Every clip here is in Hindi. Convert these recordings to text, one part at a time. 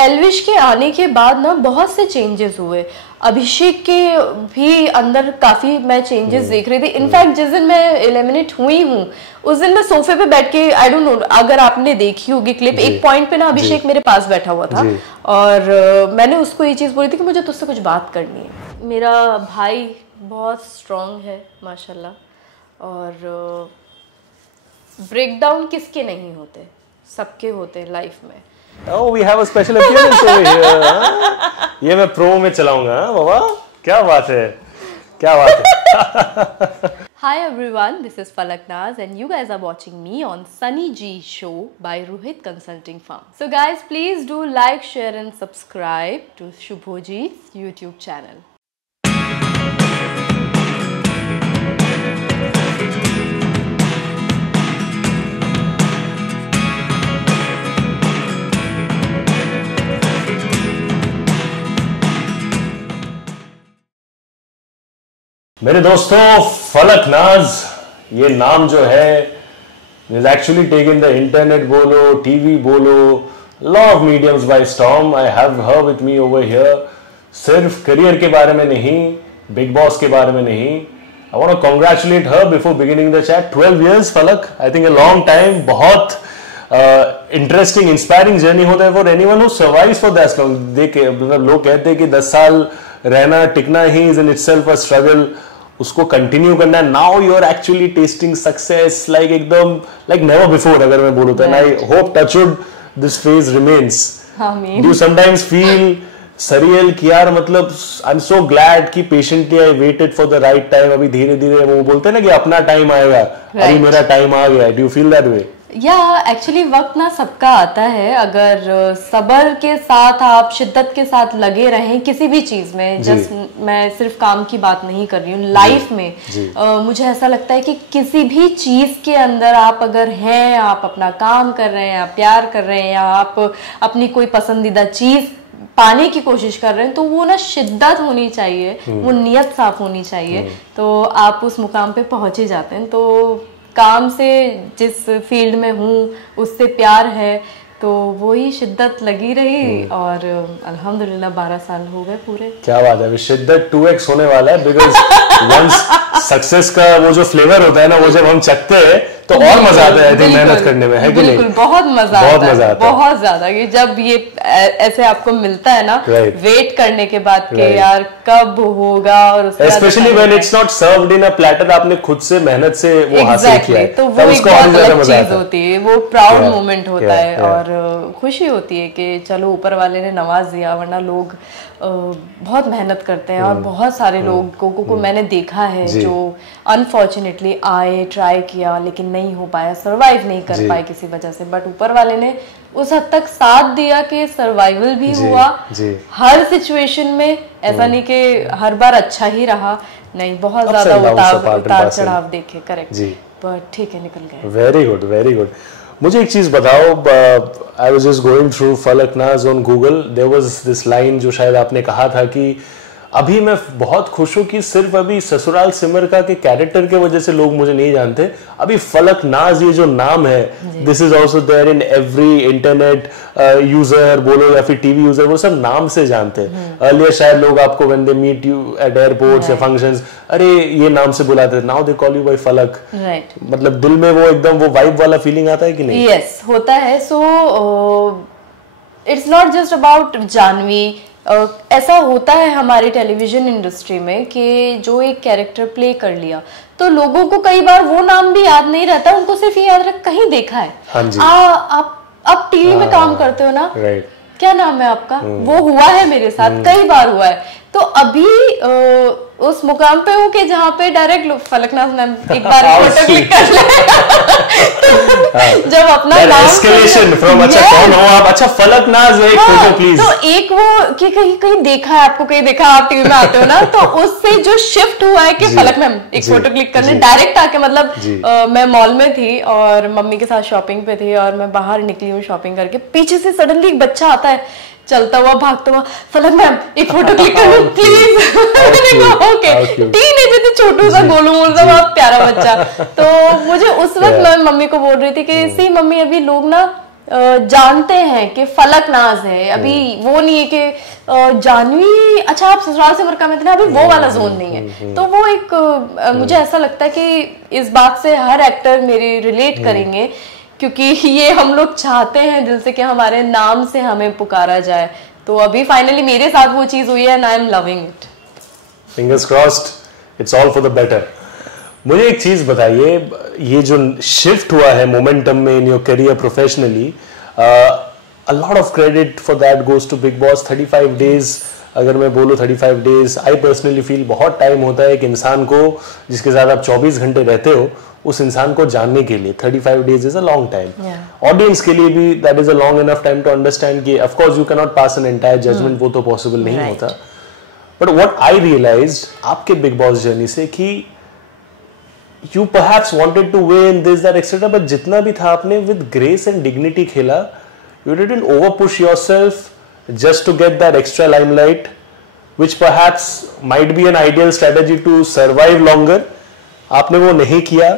एल्विश के आने के बाद ना बहुत से चेंजेस हुए। अभिषेक के भी अंदर काफी मैं चेंजेस देख रही थी। इनफैक्ट जिस दिन मैं एलिमिनेट हुई हूँ उस दिन मैं सोफे पे बैठ के, आई डोंट नो अगर आपने देखी होगी क्लिप, एक पॉइंट पे ना अभिषेक मेरे पास बैठा हुआ था और मैंने उसको ये चीज बोली थी कि मुझे तुझसे कुछ बात करनी है। मेरा भाई बहुत स्ट्रांग है माशाल्लाह, और ब्रेकडाउन किसके नहीं होते, सबके होते लाइफ में। Oh, we have a special appearance over here. ये मैं प्रो में चलाऊंगा बाबा, क्या बात है, क्या बात है। Hi everyone, this is Falak Naz and you guys are watching me on Sunny G Show by Rohit Consulting Firm. So guys, please do like, share and subscribe to Shubhoji's YouTube channel. मेरे दोस्तों, फलक नाज ये नाम जो है is actually taken the internet बोलो, टीवी बोलो, lot of mediums by storm. I have her with me over here. सिर्फ करियर के बारे में नहीं, बिग बॉस के बारे में नहीं। I want to congratulate her before beginning the chat. 12 years Falak, I think a long time. बहुत इंटरेस्टिंग इंस्पायरिंग जर्नी होता है for anyone who survives for that long. देखे मतलब लोग कहते हैं कि 10 साल रहना टिकना ही is in itself a struggle, उसको कंटिन्यू करना है। Now you are actually testing success like एकदम लाइक नेवर बिफोर अगर मैं बोलूं तो। And I hope touchwood this phase remains. Do you sometimes feel surreal कि यार मतलब आई एम सो ग्लैड कि patiently I waited for the right time. अभी धीरे धीरे वो बोलते हैं ना कि अपना टाइम आएगा, अभी मेरा टाइम आ गया। Do you feel that way? या एक्चुअली वक्त ना सबका आता है, अगर सब्र के साथ आप शिद्दत के साथ लगे रहें किसी भी चीज में। जस्ट मैं सिर्फ काम की बात नहीं कर रही हूँ, लाइफ में मुझे ऐसा लगता है कि किसी भी चीज के अंदर आप अगर हैं, आप अपना काम कर रहे हैं, आप प्यार कर रहे हैं, या आप अपनी कोई पसंदीदा चीज पाने की कोशिश कर रहे हैं, तो वो ना शिद्दत होनी चाहिए, वो नियत साफ होनी चाहिए, तो आप उस मुकाम पे पहुंच ही जाते हैं। तो काम से, जिस फील्ड में हूँ उससे प्यार है, तो वही शिद्दत लगी रही और अल्हम्दुलिल्लाह 12 साल हो गए पूरे। क्या बात है, अभी शिद्दत 2x होने वाला है। बिकॉज वंस सक्सेस का वो जो फ्लेवर होता है ना, वो जब हम चखते हैं तो और मजा आता है मेहनत करने में, है कि नहीं? बहुत मजा आता है, बहुत ज्यादा। कि जब ये ऐसे आपको मिलता है ना, वेट करने के बाद के यार कब होगा, और specially when it's not served in a platter, आपने खुद से मेहनत से वो हासिल किया है, तो वो एक बहुत अलग चीज होती है, वो प्राउड मोमेंट होता है और खुशी होती है कि चलो ऊपर वाले ने नवाज दिया। वरना लोग बहुत मेहनत करते हैं और बहुत सारे लोगों को मैंने देखा है जो अनफॉर्चुनेटली आए, ट्राई किया लेकिन नहीं हो पाया, सरवाइव नहीं कर पाए किसी वजह से। बट ऊपर वाले ने उस हद तक साथ दिया कि सर्वाइवल भी हुआ हर सिचुएशन में। ऐसा नहीं कि हर बार अच्छा ही रहा, नहीं, बहुत ज्यादा उतार चढ़ाव देखे। करेक्ट, पर ठीक है, निकल गए। Very good, very good. मुझे एक चीज बताओ, I was just going through Falaq Naaz on Google, there was this line जो शायद आपने कहा था कि अभी मैं बहुत खुश हूं कि सिर्फ अभी ससुराल सिमर का के कैरेक्टर के वजह से लोग मुझे नहीं जानते, अभी फलक नाज ये जो नाम है, this is also there in every internet user बोलो या फिर टीवी यूजर, वो सब नाम से जानते हैं। अर्लियर शायद लोग आपको when they meet you at airports या फंक्शंस, अरे ये नाम से बुलाते थे, now they call you by Falaq. मतलब दिल में वो एकदम वो वाइब वाला फीलिंग आता है कि नहीं? यस, होता है। So it's not just about Jahnavi. ऐसा होता है हमारी टेलीविजन इंडस्ट्री में कि जो एक कैरेक्टर प्ले कर लिया तो लोगों को कई बार वो नाम भी याद नहीं रहता, उनको सिर्फ ये याद रख कहीं देखा है। आप टीवी में काम करते हो ना, क्या नाम है आपका? वो हुआ है मेरे साथ, कई बार हुआ है। तो अभी उस मुकाम पे हो कि जहाँ पे डायरेक्ट फलक नाज नाम एक बार फोटो क्लिक कर ले जब अपना नाम एस्केलेशन फ्रॉम अच्छा कौन हो आप, अच्छा फलक नाज एक फोटो प्लीज। तो एक वो कि कहीं देखा है आपको, कहीं देखा आप टीवी में आते हो ना, तो उससे जो शिफ्ट हुआ है कि फलक मैम एक फोटो क्लिक करने डायरेक्ट आके, मतलब मैं मॉल में थी और मम्मी के साथ शॉपिंग पे थी और मैं बाहर निकली हूँ शॉपिंग करके, पीछे से सडनली एक बच्चा आता है चलता हुआ भागता हुआ, फलक मैम एक फोटो क्लिक कर लो प्लीज। मैंने कहा ओके, टीनेजर थे, छोटू सा गोलू मोलू सा बहुत प्यारा बच्चा। तो मुझे उस वक्त मैं मम्मी को बोल रही थी कि सी मम्मी अभी लोग ना जानते हैं कि फलकनाज है, अभी वो नहीं है कि जानवी अच्छा आप ससुराल से मरका में थे ना, अभी वो वाला जोन नहीं है। तो वो एक मुझे ऐसा लगता है कि इस बात से हर एक्टर मेरे रिलेट करेंगे, क्योंकि ये हम लोग चाहते हैं दिल से कि हमारे नाम से हमें पुकारा जाए। तो अभी फाइनली मेरे साथ वो चीज हुई है and I am loving it. Fingers crossed, it's all for the better. मुझे एक चीज बताइए, ये जो शिफ्ट हुआ है मोमेंटम में in your career professionally, a lot of credit for that goes to Big Boss। 35 days अगर मैं बोलूँ 35 days, आई पर्सनली फील बहुत टाइम होता है एक इंसान को जिसके साथ आप 24 घंटे रहते हो, उस इंसान को जानने के लिए 35 days is a long time. Audience के लिए भी that is a long enough time to understand कि of course you can not pass an entire judgement, वो तो पॉसिबल नहीं होता। बट व्हाट आई रियलाइज्ड आपके बिग बॉस जर्नी से कि you perhaps wanted to win this that etc, but जितना भी था आपने with grace and dignity खेला। You didn't overpush yourself just to get that extra limelight, which perhaps might be an ideal strategy to survive longer। आपने वो नहीं किया।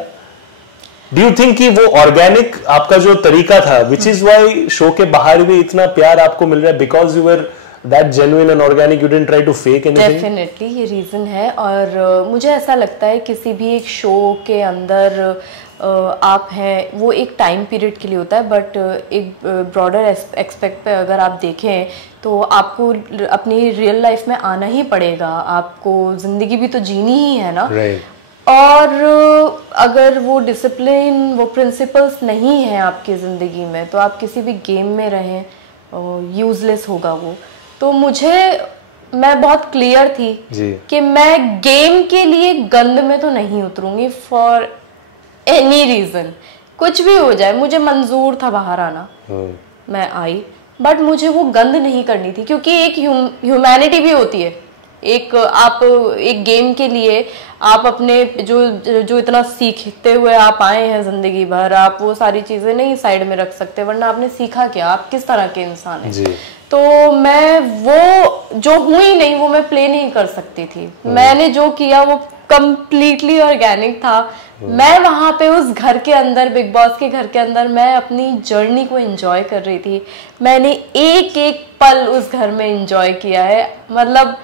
Do you think कि वो organic आपका जो तरीका था, which is why शो के बाहर भी इतना प्यार आपको मिल रहा है, because you were that genuine and organic, you didn't try to fake anything? Definitely ये रीजन है। और मुझे ऐसा लगता है किसी भी एक शो के अंदर आप हैं, वो एक टाइम पीरियड के लिए होता है, बट एक ब्रॉडर एक्सपेक्ट पे अगर आप देखें तो आपको अपनी रियल लाइफ में आना ही पड़ेगा, आपको जिंदगी भी तो जीनी ही है ना। और अगर वो डिसिप्लिन, वो प्रिंसिपल्स नहीं है आपकी ज़िंदगी में, तो आप किसी भी गेम में रहें, यूजलेस होगा वो। तो मैं बहुत क्लियर थी कि मैं गेम के लिए गंद में तो नहीं उतरूंगी फॉर एनी रीजन। कुछ भी हो जाए, मुझे मंजूर था बाहर आना, मैं आई, बट मुझे वो गंद नहीं करनी थी, क्योंकि एक ह्यूमैनिटी भी होती है। आप एक गेम के लिए आप अपने जो इतना सीखते हुए आप आए हैं जिंदगी भर, आप वो सारी चीजें नहीं साइड में रख सकते, वरना आपने सीखा क्या, आप किस तरह के इंसान हैं। तो मैं वो जो हुई नहीं, वो मैं प्ले नहीं कर सकती थी। मैंने जो किया वो कंप्लीटली ऑर्गेनिक था। मैं वहां पे उस घर के अंदर, बिग बॉस के घर के अंदर, मैं अपनी जर्नी को एंजॉय कर रही थी। मैंने एक एक पल उस घर में एंजॉय किया है। मतलब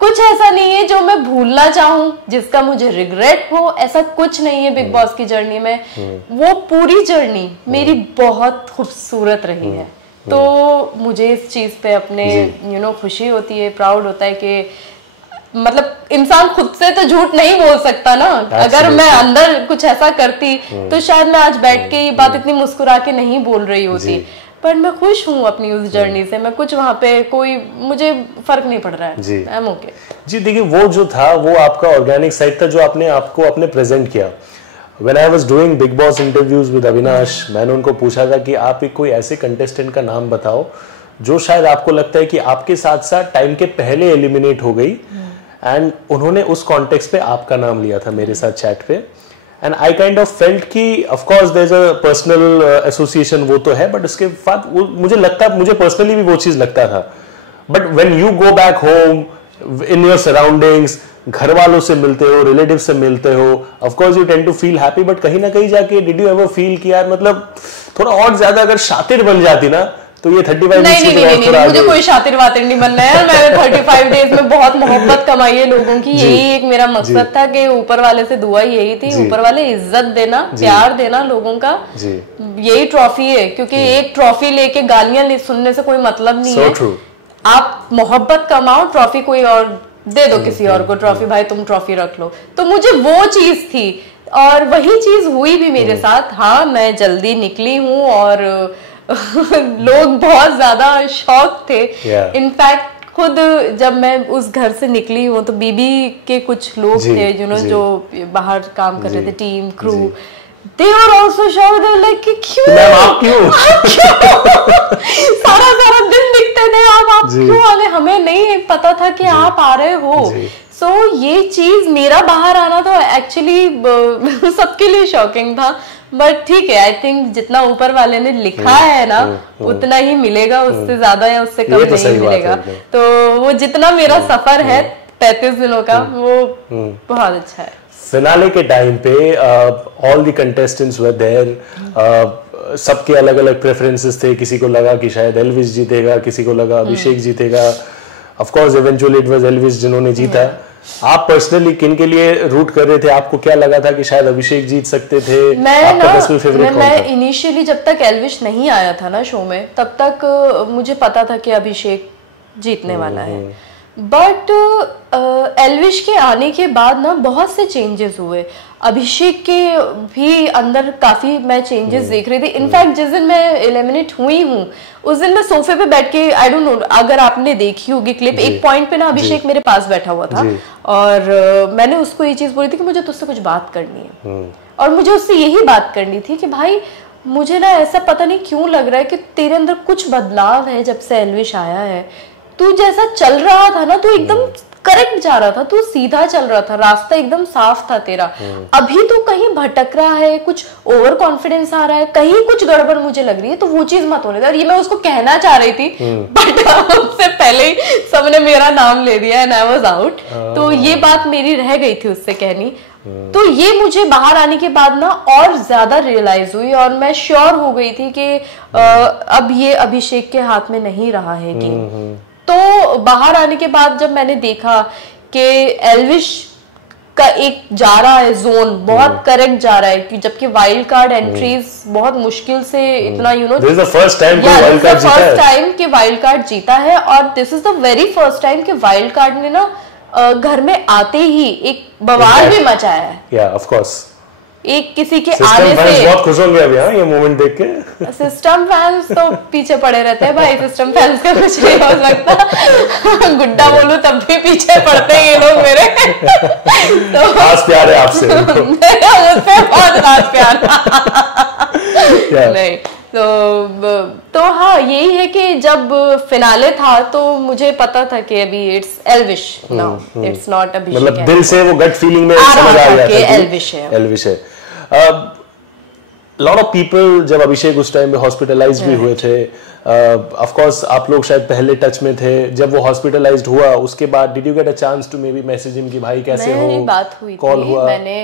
कुछ ऐसा नहीं है जो मैं भूलना चाहूँ, जिसका मुझे रिग्रेट हो, ऐसा कुछ नहीं है बिग बॉस की जर्नी में। वो पूरी जर्नी मेरी बहुत खूबसूरत रही है। तो मुझे इस चीज पे अपने खुशी होती है, प्राउड होता है कि मतलब इंसान खुद से तो झूठ नहीं बोल सकता ना। अगर मैं अंदर कुछ ऐसा करती तो शायद मैं आज बैठ के ये बात इतनी मुस्कुरा के नहीं बोल रही होती। पर मैं खुश हूँ अपनी उस जर्नी से। मैं कुछ वहाँ पे कोई मुझे फर्क नहीं पड़ रहा है। आई एम ओके जी। देखिए वो जो था वो आपका ऑर्गेनिक साइड था, जो आपने आपको अपने प्रेजेंट किया। When I was doing Big Boss interviews with Avinash, मैंने उनको पूछा था कि आप एक कोई ऐसे कंटेस्टेंट का नाम बताओ जो शायद आपको लगता है कि आपके साथ साथ टाइम के पहले एलिमिनेट हो गई, एंड उन्होंने उस कॉन्टेक्स्ट पे आपका नाम लिया था मेरे साथ चैट पे। And I kind of felt कि of course there is a personal association, वो तो है, बट उसके बाद मुझे पर्सनली भी वो चीज लगता था। But when you go back home in your surroundings, घर वालों से मिलते हो, रिलेटिव से मिलते हो, of course you tend to feel happy, but कहीं ना कहीं जाके डिड यू एवर फील कि यार मतलब थोड़ा और ज्यादा अगर शातिर बन जाती ना तो ये 35 नहीं, मुझे कोई शातिर वातिर नहीं बनना है। मैंने 35 डेज में बहुत मोहब्बत कमाई है लोगों की। यही एक मेरा मकसद था कि ऊपर वाले से दुआ यही थी, ऊपर वाले इज्जत देना, प्यार देना लोगों का, यही ट्रॉफी है। क्योंकि एक ट्रॉफी लेके गालियां सुनने से कोई मतलब नहीं है। आप मोहब्बत कमाओ, ट्रॉफी कोई और दे दो, किसी और को ट्रॉफी, भाई तुम ट्रॉफी रख लो। तो मुझे वो चीज थी और वही चीज हुई भी मेरे साथ। हाँ, मैं जल्दी निकली हूँ और लोग बहुत ज्यादा शॉक थे। इनफैक्ट खुद जब मैं उस घर से निकली हूँ तो बीबी के कुछ लोग थे जो बाहर काम कर रहे थे, team crew, they were also shocked. They were like कि क्यों सारा दिन दिखते थे आप क्यों आ गए? हमें नहीं पता था कि आप आ रहे हो। सो ये चीज मेरा बाहर आना तो एक्चुअली सबके लिए शॉकिंग था। बट ठीक है, आई थिंक जितना ऊपर वाले ने लिखा है ना उतना ही मिलेगा, उससे ज्यादा या उससे कम नहीं मिलेगा। तो वो जितना मेरा सफर है 35 दिनों का, वो बहुत अच्छा है। फिनाले के टाइम पे all the contestants were there, सबके अलग अलग प्रेफरेंसेस थे, किसी को लगा कि शायद एल्विस जीतेगा, किसी को लगा अभिषेक जीतेगा, of course eventually it was Elvis जिन्होंने जीता। आप पर्सनली किन के लिए रूट कर रहे थे? आपको क्या लगा था कि शायद अभिषेक जीत सकते थे? आपका पर्सनल फेवरेट कौन था? मैं इनिशियली जब तक एल्विश नहीं आया था ना शो में, तब तक मुझे पता था कि अभिषेक जीतने वाला है, बट एल्विश के आने के बाद ना बहुत से चेंजेस हुए। अभिषेक के भी अंदर काफी मैं चेंजेस देख रही थी। इनफैक्ट जिस दिन मैं एलिमिनेट हुई हूँ उस दिन मैं सोफे पे बैठ के, आई डोंट नो अगर आपने देखी होगी क्लिप, एक पॉइंट पे ना अभिषेक मेरे पास बैठा हुआ था और मैंने उसको ये चीज बोली थी कि मुझे तुझसे कुछ बात करनी है, और मुझे उससे यही बात करनी थी कि भाई मुझे ना ऐसा पता नहीं क्यों लग रहा है कि तेरे अंदर कुछ बदलाव है जब से एल्विश आया है। तू जैसा चल रहा था ना, तू एकदम करेक्ट जा रहा था, तू सीधा चल रहा था, रास्ता एकदम साफ था तेरा। अभी तो कहीं भटक रहा है, कुछ ओवर कॉन्फिडेंस आ रहा है, कहीं कुछ गड़बड़ मुझे लग रही है, तो वो चीज मत होने दे। और ये मैं उसको कहना चाह रही थी, बट उससे पहले ही सबने मेरा नाम ले दिया एंड आई वाज आउट। तो ये बात मेरी रह गई थी उससे कहनी। तो ये मुझे बाहर आने के बाद ना और ज्यादा रियलाइज हुई और मैं श्योर हो गई थी कि अब ये अभिषेक के हाथ में नहीं रहा है गेम। तो बाहर आने के बाद जब मैंने देखा कि एल्विश का एक जा रहा है जोन, बहुत करेक्ट जा रहा है, कि जबकि वाइल्ड कार्ड एंट्रीज बहुत मुश्किल से इतना this is the first time कि वाइल्ड कार्ड जीता है, और this is the very first time कि वाइल्ड कार्ड ने ना घर में आते ही एक बवाल भी मचाया है। या ऑफ कोर्स एक किसी के आने से बहुत खुश होंगे अभी ये मोमेंट देख के। सिस्टम फैंस तो पीछे पड़े रहते हैं भाई, सिस्टम फैंस का कुछ नहीं हो सकता। गुड्डा बोलूं तब भी पीछे पड़ते हैं ये लोग मेरे। तो खास प्यार है आपसे। मुझसे बहुत खास प्यार। नहीं तो हाँ, यही है कि जब फिनाले था तो मुझे पता था कि अभी it's Elvish now, it's not Abhishek. मतलब दिल से वो गट फीलिंग में समझ आ गया कि एल्विश है, एल्विश है। लॉट ऑफ पीपल जब अभिषेक उस टाइम पे हॉस्पिटलाइज्ड भी हुए थे, ऑफ कोर्स आप लोग शायद पहले टच में थे, जब वो हॉस्पिटलाइज्ड हुआ उसके बाद did you get a chance to maybe message him कि भाई कैसे हो? मेरी बात हुई कॉल थी, हुआ? मैंने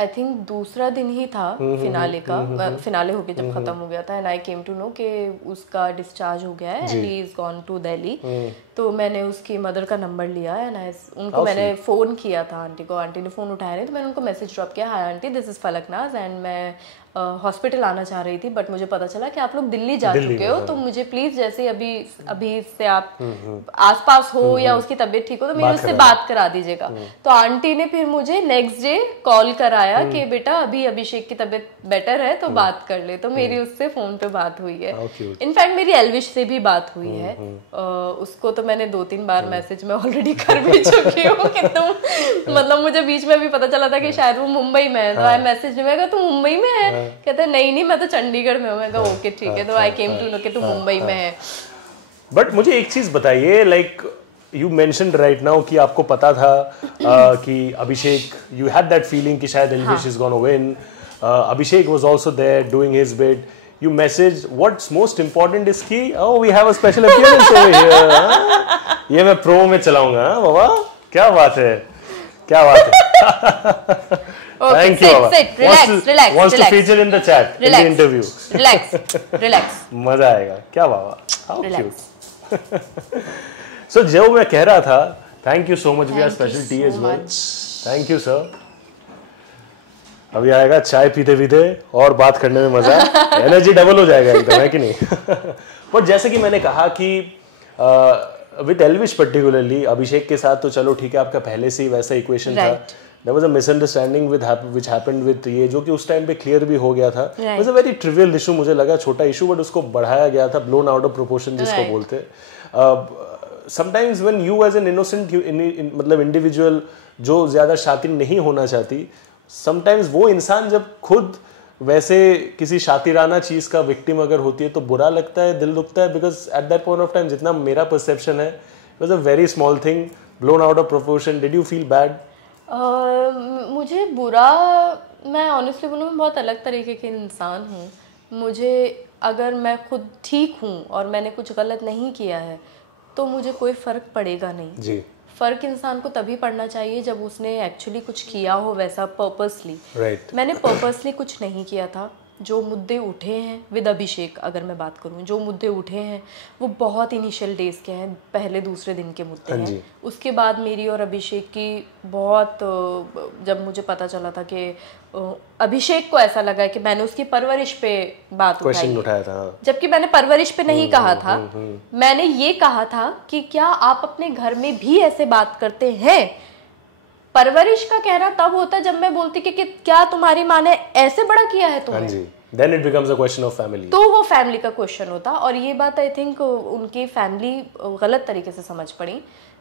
आई थिंक दूसरा दिन ही था फिनाले का, फिनाले होके जब खत्म हो गया था, and I came to know कि उसका डिस्चार्ज हो गया है and he is gone to Delhi. तो मैंने उसकी मदर का नंबर लिया एंड उनको मैंने फोन किया था आंटी को, आंटी ने फोन उठाया नहीं, तो मैंने उनको मैसेज ड्रॉप किया, hi aunty this is Falaknaz and मैं हॉस्पिटल आना चाह रही थी, बट मुझे पता चला कि आप लोग दिल्ली जा चुके हो, तो मुझे प्लीज जैसे अभी से आप आसपास हो या उसकी तबीयत ठीक हो तो मेरी उससे बात करा दीजिएगा। तो आंटी ने फिर मुझे नेक्स्ट डे कॉल कराया कि बेटा अभी अभिषेक की तबीयत बेटर है तो बात कर ले। तो मेरी उससे फोन पे बात हुई है। इनफैक्ट मेरी एल्विश से भी बात हुई है, उसको तो मैंने 2-3 बार मैसेज में ऑलरेडी कर भी चुकी हूँ कि तुम, मतलब मुझे बीच में भी पता चला था कि शायद वो मुंबई में है, तो आई मैसेज में तुम मुंबई में है, कहते नहीं मैं तो चंडीगढ़ में हूँ। मैं कहा ओके ठीक है, तो आई केम टू नो कि तू मुंबई में है। बट मुझे एक चीज बताइए, like you mentioned right now कि आपको पता था कि Abhishek, you had that feeling कि शायद Elvish is gonna win, Abhishek was also there doing his bit, you message what's most important is कि oh we have a special appearance over here। ये मैं प्रो में चलाऊंगा बाबा, क्या बात है, क्या बात है। Thank you Baba. Relax, wants to feature in the chat, in the interview। relax मजा आएगा, क्या बाबा, how cute। So जो मैं कह रहा था, thank you so much, we have special tea as well, thank you sir। अभी आएगा चाय पीते पीते और बात करने में मजा, एनर्जी डबल हो जाएगा एकदम, है कि नहीं। बट जैसे कि मैंने कहा कि विद एल्विश पर्टिकुलरली, अभिषेक के साथ तो चलो ठीक है, आपका पहले से ही वैसा इक्वेशन था। There was a misunderstanding which happened with ये, जो कि उस टाइम पे क्लियर भी हो गया था। It was a very trivial issue, मुझे लगा छोटा इशू, बट उसको बढ़ाया गया था, ब्लोन आउट ऑफ प्रोपोर्शन जिसको बोलते। Sometimes when you as an innocent मतलब इंडिविजुअल जो ज्यादा शातिर नहीं होना चाहती, समटाइम्स वो इंसान जब खुद वैसे किसी शातिराना चीज का विक्टिम अगर होती है तो बुरा लगता है, दिल दुखता है, because at that point of time जितना मेरा परसेप्शन है, it was a very small thing blown out of proportion. Did you feel bad? मुझे बुरा, मैं ऑनेस्टली बोलूँ, मैं बहुत अलग तरीके के इंसान हूँ। मुझे अगर मैं खुद ठीक हूँ और मैंने कुछ गलत नहीं किया है तो मुझे कोई फर्क पड़ेगा नहीं जी। फर्क इंसान को तभी पड़ना चाहिए जब उसने एक्चुअली कुछ किया हो वैसा पर्पसली। राइट। मैंने पर्पसली कुछ नहीं किया था। जो मुद्दे उठे हैं विद अभिषेक, अगर मैं बात करूं, जो मुद्दे उठे हैं वो बहुत इनिशियल डेज के हैं, पहले दूसरे दिन के मुद्दे हैं। उसके बाद मेरी और अभिषेक की बहुत, जब मुझे पता चला था कि अभिषेक को ऐसा लगा कि मैंने उसकी परवरिश पे बात उठाया था, जबकि मैंने परवरिश पे नहीं कहा था। मैंने ये कहा था कि क्या आप अपने घर में भी ऐसे बात करते हैं। परवरिश का कहना तब होता है जब मैं बोलती कि क्या तुम्हारी माँ ने ऐसे बड़ा किया है तुम्हें, then it becomes a question of family। तो वो फैमिली का क्वेश्चन होता। और ये बात आई थिंक उनकी फैमिली गलत तरीके से समझ पड़ी,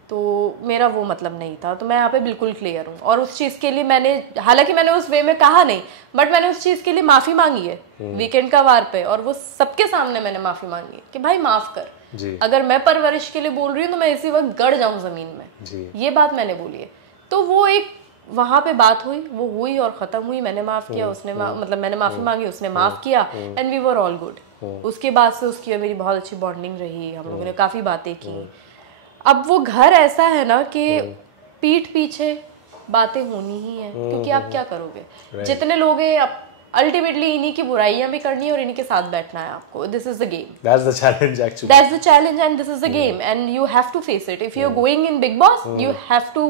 तो मेरा वो मतलब नहीं था। तो मैं यहाँ पे बिल्कुल क्लियर हूँ, और उस चीज़ के लिए मैंने, हालांकि मैंने उस वे में कहा नहीं, बट मैंने उस चीज़ के लिए माफ़ी मांगी है वीकेंड का वार पे, और वो सबके सामने मैंने माफ़ी मांगी है कि भाई माफ़ कर, अगर मैं परवरिश के लिए बोल रही हूँ तो मैं इसी वक्त गड़ जाऊँ ज़मीन में, ये बात मैंने बोली है। तो वो एक वहाँ पे बात हुई, वो हुई और ख़त्म हुई। मैंने माफ़ किया, उसने मतलब मैंने माफ़ी मांगी, उसने माफ़ किया, and we were all good. उसके बाद से उसकी और मेरी बहुत अच्छी बॉन्डिंग रही, हम लोगों ने काफ़ी बातें की। अब वो घर ऐसा है ना कि पीठ पीछे बातें होनी ही है, क्योंकि आप क्या करोगे, जितने लोग हैं अल्टीमेटली इन्हीं की बुराइयां भी करनी है और इन्हीं के साथ बैठना है आपको। This is the game, that's the challenge actually, that's the challenge and this is the game, and you have to face it. If you are going in Bigg Boss, you have to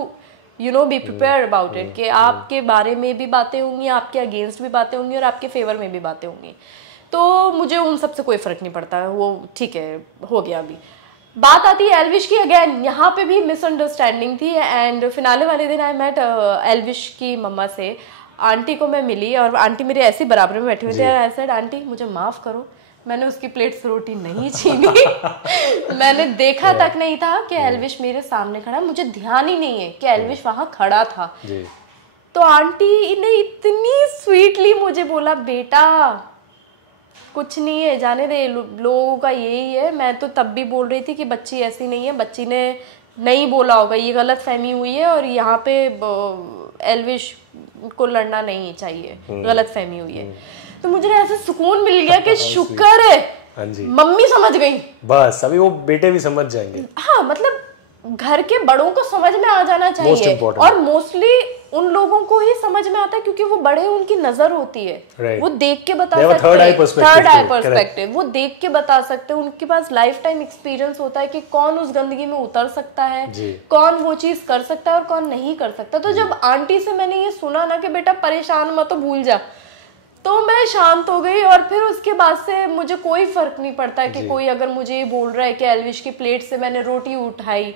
be prepared about it, कि आपके बारे में भी बातें होंगी, आपके अगेंस्ट भी बातें होंगी और आपके फेवर में भी बातें होंगी। तो मुझे उन सबसे कोई फर्क नहीं पड़ता, वो ठीक है, हो गया। अभी बात आती है एल्विश की, अगेन यहाँ पे भी मिसअंडरस्टैंडिंग थी, एंड फिनाले वाले दिन आई मेट एल्विश की मम्मा से। आंटी को मैं मिली और आंटी मेरे ऐसे बराबर में बैठी हुई थी, आई सेड आंटी मुझे माफ़ करो, मैंने उसकी प्लेट से रोटी नहीं छीनी मैंने देखा तक नहीं था कि एल्विश मेरे सामने खड़ा, मुझे ध्यान ही नहीं है कि एल्विश वहाँ खड़ा था। तो आंटी ने इतनी स्वीटली मुझे बोला, बेटा कुछ नहीं है, जाने दे, लोगों का यही है। मैं तो तब भी बोल रही थी कि बच्ची ऐसी नहीं है, बच्ची ने नहीं बोला होगा, ये गलत फहमी हुई है और यहाँ पे एल्विश को लड़ना नहीं चाहिए, गलत फहमी हुई है। तो मुझे ऐसे सुकून मिल गया कि शुक्र है मम्मी समझ गई, बस अभी वो बेटे भी समझ जाएंगे। हाँ, मतलब घर के बड़ों को समझ में आ जाना चाहिए, और मोस्टली उन लोगों को ही समझ में आता है क्योंकि वो बड़े, उनकी नजर होती है, वो देख के बता सकते हैं, थर्ड आई पर्सपेक्टिव, वो देख के बता सकते हैं, उनके पास लाइफ टाइम एक्सपीरियंस होता है कि कौन उस गंदगी में उतर सकता है, कौन वो चीज कर सकता है और कौन नहीं कर सकता। तो जब आंटी से मैंने ये सुना ना कि बेटा परेशान मत, तो भूल जा, तो मैं शांत हो गई। और फिर उसके बाद से मुझे कोई फर्क नहीं पड़ता कि कोई अगर मुझे ये बोल रहा है कि एल्विश की प्लेट से मैंने रोटी उठाई,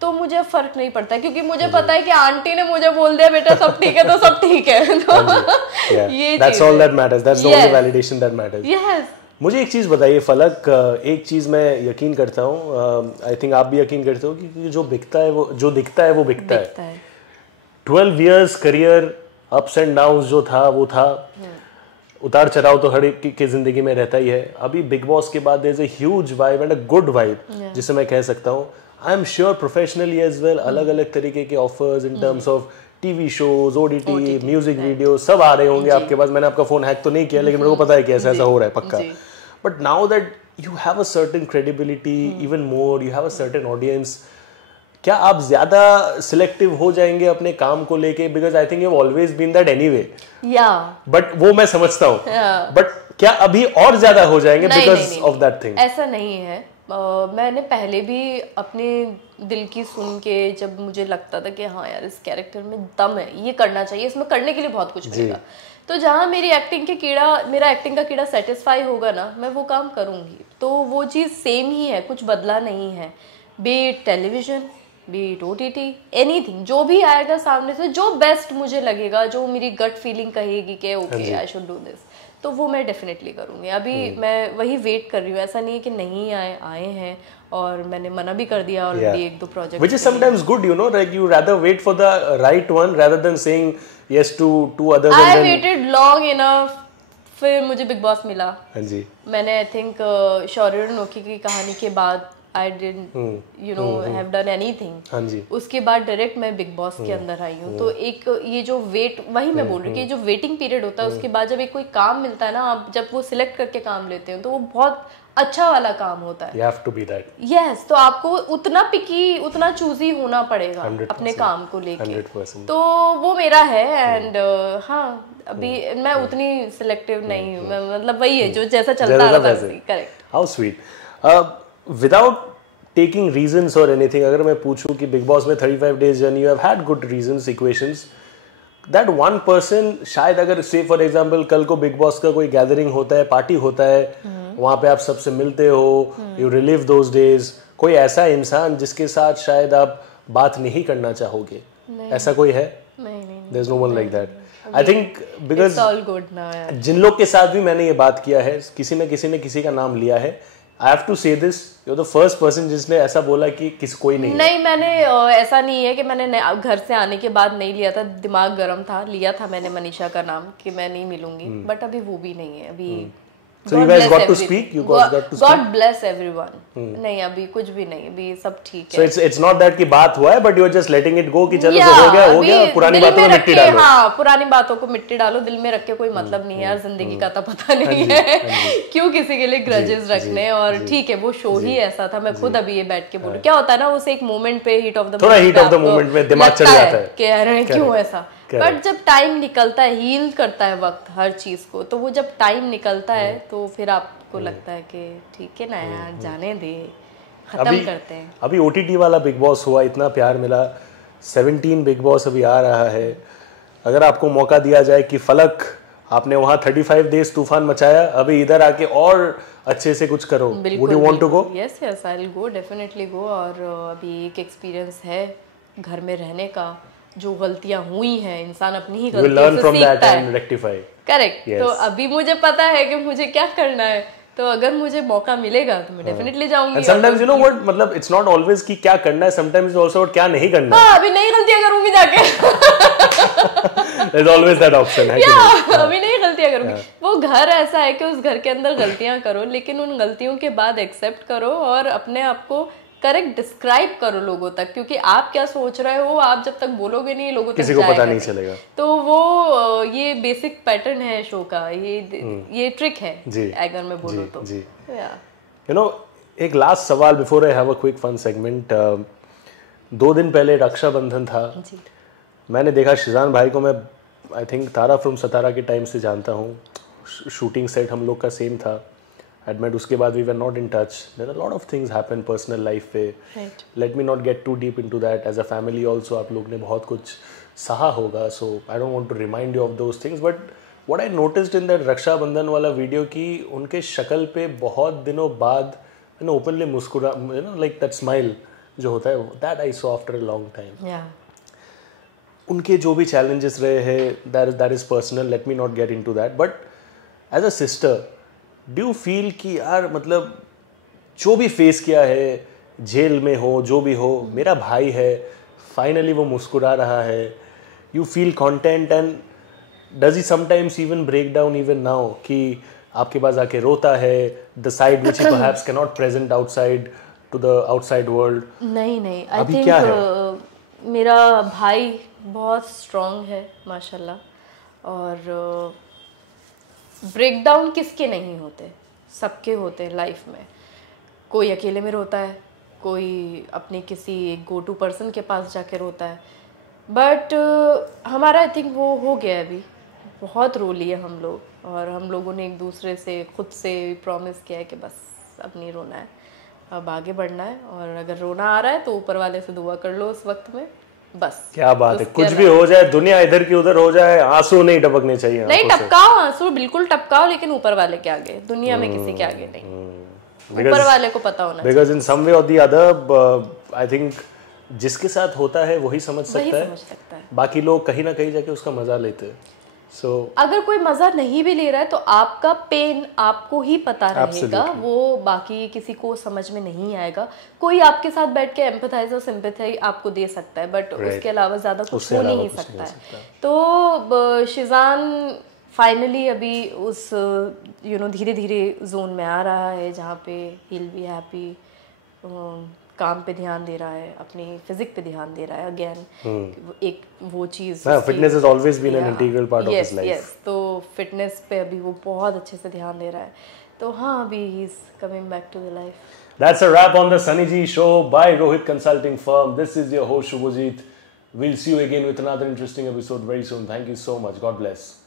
तो मुझे फर्क नहीं पड़ता, क्योंकि मुझे पता है कि आंटी ने मुझे बोल दिया बेटा सब ठीक है तो सब ठीक है। तो ये that's all that matters, that's the only validation that matters। Yes। मुझे एक चीज़ बताइए फलक, एक चीज़ मैं यकीन करता हूँ, आई थिंक आप भी यकीन करते हो कि जो बिकता है वो, जो दिखता है वो बिकता है। 12 years career, ups and downs जो था वो था, उतार चढ़ाव तो हर एक की जिंदगी में रहता ही है। अभी बिग बॉस के बाद there is a huge vibe and a good vibe, जिसे मैं कह सकता हूँ। I am sure professionally as well अलग अलग तरीके के offers in terms of TV shows, OTT, music video सब आ रहे होंगे आपके पास। मैंने आपका फोन हैक तो नहीं किया, लेकिन मेरे को पता है कि ऐसा ऐसा हो रहा है पक्का। But now that you have a certain credibility, even more, you have a certain audience, क्या आप ज्यादा सिलेक्टिव हो जाएंगे अपने काम को लेके? Because I think you have always been that anyway, but वो मैं समझता हूँ, बट क्या अभी और ज्यादा हो जाएंगे बिकॉज ऑफ दैट थिंग? ऐसा नहीं है। मैंने पहले भी अपने दिल की सुन के, जब मुझे लगता था कि हाँ यार इस कैरेक्टर में दम है, ये करना चाहिए, इसमें करने के लिए बहुत कुछ मिलेगा, तो जहाँ मेरी एक्टिंग के कीड़ा, मेरा एक्टिंग का कीड़ा सेटिस्फाई होगा ना, मैं वो काम करूँगी। तो वो चीज़ सेम ही है, कुछ बदला नहीं है। B it television, B it OTT, anything, जो भी आएगा सामने से, जो बेस्ट मुझे लगेगा, जो मेरी गट फीलिंग कहेगी कि okay I should do this, तो वो मैं डेफिनेटली करूँगी। अभी मैं वही वेट कर रही हूँ, ऐसा नहीं है कि नहीं आए हैं, और मैंने मना भी कर दिया already 1-2 project, which is sometimes good, you know, like you rather wait for the right one rather than saying yes to others। I waited long enough, फिर मुझे बिग बॉस मिला। हाँ जी। मैंने आई थिंक शौर्य नोकी की कहानी के बाद I didn't have done anything। हाँ जी। उसके बाद डायरेक्ट मैं बिग बॉस के अंदर आई हूँ। तो एक ये जो वेट, वही मैं बोल रही हूँ कि जो वेटिंग पीरियड होता है, उसके बाद जब एक कोई काम मिलता है ना, आप जब वो सिलेक्ट करके काम लेते हो तो वो बहुत अच्छा वाला काम होता है। You have to be that. Yes, तो आपको उतना पिकी, उतना चूजी होना पड़ेगा अपने काम को लेके। 100%. तो वो मेरा है एंड हाँ अभी मैं उतनी सिलेक्टिव नहीं हूँ, मतलब वही है जो जैसा चलता है वैसे। Correct. How sweet. Without taking reasons or anything, अगर मैं पूछूं कि बिग बॉस में 35 days journey you have had good reasons, equations, that one person शायद अगर say for example कल को बिग बॉस का कोई गैदरिंग होता है, पार्टी होता है, वहाँ पे आप सबसे मिलते हो, you relive those days, कोई ऐसा इंसान जिसके साथ शायद आप बात नहीं करना चाहोगे, ऐसा कोई है? नहीं। There's no one like that. I think because It's all good now, यार। जिन लोग के साथ भी मैंने ये बात किया है, किसी ने किसी का नाम लिया है, I have to say this, you're the first person जिसने ऐसा बोला कि कोई नहीं। नहीं मैंने ऐसा नहीं है कि मैंने घर से आने के बाद नहीं लिया था, दिमाग गर्म था, लिया था मैंने मनीषा का नाम कि मैं नहीं मिलूंगी, बट अभी वो भी नहीं है अभी। So you guys got to speak? You guys got to speak? God bless everyone. नहीं अभी कुछ भी नहीं, अभी सब ठीक है। So it's not that कि बात हुआ है, but you are just letting it go कि चलो जो हो गया, पुरानी बातों में मिट्टी डालो। हाँ, पुरानी बातों को मिट्टी डालो, दिल में रख के कोई मतलब नहीं है यार, जिंदगी का तो पता नहीं है क्यों किसी के लिए ग्रजेस रखने। और ठीक है वो शो ही ऐसा था, मैं खुद अभी ये बैठ के बोलूं, क्या होता है ना उस एक मोमेंट पे हीट ऑफ द मोमेंट में दिमाग चढ़ जाता है कि यार क्यों ऐसा, बट जब टाइम निकलता है, हील करता है वक्त हर चीज को, तो वो जब टाइम निकलता है तो फिर आपको लगता है कि ठीक है ना यार, जाने दे, खत्म करते हैं। अभी OTT वाला बिग बॉस हुआ, इतना प्यार मिला, 17 बिग बॉस अभी आ रहा है। अगर आपको मौका दिया जाए कि फलक आपने वहाँ 35 डेज तूफान मचाया, अभी इधर आके और अच्छे से कुछ करो, would you want to go? Yes I will go, definitely go. और अभी एक एक्सपीरियंस है घर में रहने का, जो गलतियां हुई हैं इंसान अपनी ही गलतियों से सीखता है। करेक्ट। तो अभी मुझे पता है कि मुझे क्या करना है, तो अगर मुझे मौका मिलेगा तो मैं डेफिनेटली जाऊंगी। And sometimes you know what, मतलब it's not always कि क्या करना है, sometimes it's also क्या नहीं करना है। हाँ, अभी नई गलतियां करूंगी जाके There's always that option है कि नहीं? अभी नई गलतियां करूंगी। वो घर ऐसा है कि उस घर के अंदर गलतियां करो, लेकिन उन गलतियों के बाद एक्सेप्ट करो और अपने आप को करेक्ट डिस्क्राइब करो लोगों तक, क्योंकि आप क्या सोच रहे हो आप जब तक बोलोगे नहीं लोगों तक किसी को पता नहीं चलेगा। तो वो ये बेसिक पैटर्न है शो का, ये ट्रिक है अगर मैं बोलूं तो। जी यू नो, एक लास्ट सवाल before I have a quick fun segment. 2 दिन पहले रक्षाबंधन था जी। मैंने देखा शिजान भाई को मैं आई थिंक तारा फ्रॉम सतारा के टाइम से जानता हूँ, शूटिंग सेट हम लोग का सेम था, एडमिट उसके बाद we were not in touch, there are lot of things happen personal life पे, let me not get too deep into that. As a family also आप लोग ने बहुत कुछ सहा होगा, so I don't want to remind you of those things, but what I noticed in that Raksha Bandhan वाला वीडियो की उनके शक्ल पे बहुत दिनों बाद ओपनली मुस्कुरा, you know like that smile जो होता है, that I saw after a long time. उनके जो भी चैलेंजेस रहे हैं that is personal, let me not get into that, but as a sister do you feel कि यार मतलब जो भी फेस किया है, जेल में हो जो भी हो, मेरा भाई है, फाइनली वो मुस्कुरा रहा है, you feel content, and does he sometimes even break down even now कि आपके पास आके रोता है, the side which he perhaps can not present outside to the outside world? नहीं आई थिंक मेरा भाई बहुत स्ट्रांग है माशाल्लाह, और ब्रेकडाउन किसके नहीं होते, सबके होते हैं लाइफ में। कोई अकेले में रोता है, कोई अपने किसी गो टू पर्सन के पास जाके रोता है, बट हमारा आई थिंक वो हो गया है अभी, बहुत रो लिए हम लोग, और हम लोगों ने एक दूसरे से खुद से प्रॉमिस किया है कि बस अब नहीं रोना है, अब आगे बढ़ना है, और अगर रोना आ रहा है तो ऊपर वाले से दुआ कर लो उस वक्त में, बस। क्या बात है, कुछ भी हो जाए, दुनिया इधर की उधर हो जाए, आंसू नहीं टपकने चाहिए। नहीं टपकाओ, आंसू बिल्कुल टपकाओ, लेकिन ऊपर वाले के आगे, दुनिया में किसी के आगे नहीं, ऊपर वाले को पता होना चाहिए। बिकॉज़ इन सम वे और द अदर आई थिंक जिसके साथ होता है वही समझ सकता है, बाकी लोग कहीं ना कहीं जाके उसका मजा लेते हैं। अगर कोई मजा नहीं भी ले रहा है तो आपका पेन आपको ही पता रहेगा, वो बाकी किसी को समझ में नहीं आएगा। कोई आपके साथ बैठ के एम्पैथाइज और सिंपैथी आपको दे सकता है, बट उसके अलावा ज्यादा कुछ हो नहीं सकता है। तो शिजान फाइनली अभी उस धीरे धीरे जोन में आ रहा है जहाँ पे ही विल बी हैप्पी, काम पे ध्यान दे रहा है, अपनी फिजिक पे ध्यान दे रहा है अगेन, एक वो चीज। Fitness has always been an integral part of his life. Yes, तो फिटनेस पे अभी वो बहुत अच्छे से ध्यान दे रहा है, तो हाँ, अभी he is coming back to the life. That's a wrap on the Sunny G Show by Rohit Consulting Firm. This is your host Shubhajit. We'll see you again with another interesting episode very soon. Thank you so much. God bless.